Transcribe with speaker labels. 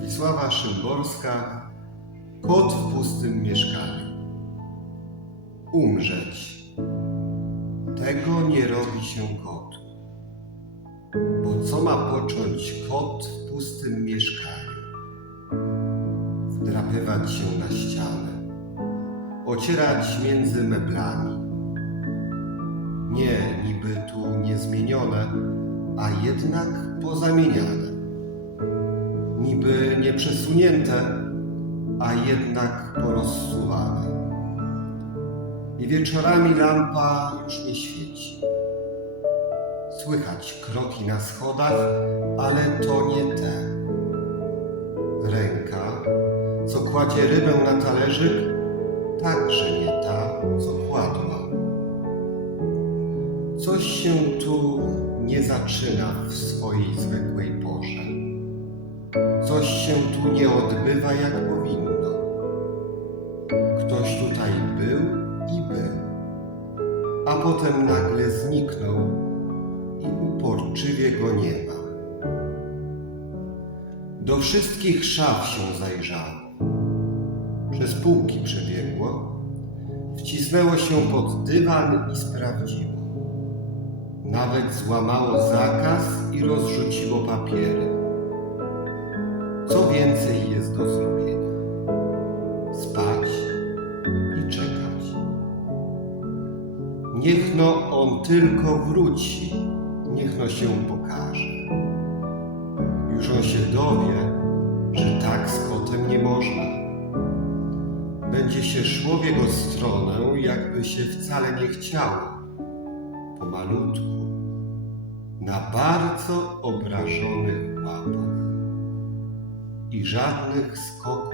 Speaker 1: Wisława Szymborska Kot w pustym mieszkaniu. Umrzeć. Tego nie robi się kotu Bo co ma począć kot w pustym mieszkaniu? Wdrapywać się na ścianę. Ocierać między meblami. Nie, niby tu niezmienione, a jednak pozamieniane niby nieprzesunięte, a jednak porozsuwane. I wieczorami lampa już nie świeci. Słychać kroki na schodach, ale to nie te. Ręka, co kładzie rybę na talerzyk, także nie ta, co kładła. Coś się tu nie zaczyna w swojej zwykłej porze. Coś się tu nie odbywa jak powinno. Ktoś tutaj był i był, a potem nagle zniknął i uporczywie go nie ma. Do wszystkich szaf się zajrzało. Przez półki przebiegło, wcisnęło się pod dywan i sprawdziło. Nawet złamało zakaz i rozrzuciło papiery. Więcej jest do zrobienia? Spać i czekać. Niechno on tylko wróci, niechno się pokaże. Już on się dowie, że tak z kotem nie można. Będzie się szło w jego stronę, jakby się wcale nie chciało. Pomalutku, na bardzo obrażonych łapach жадних скок.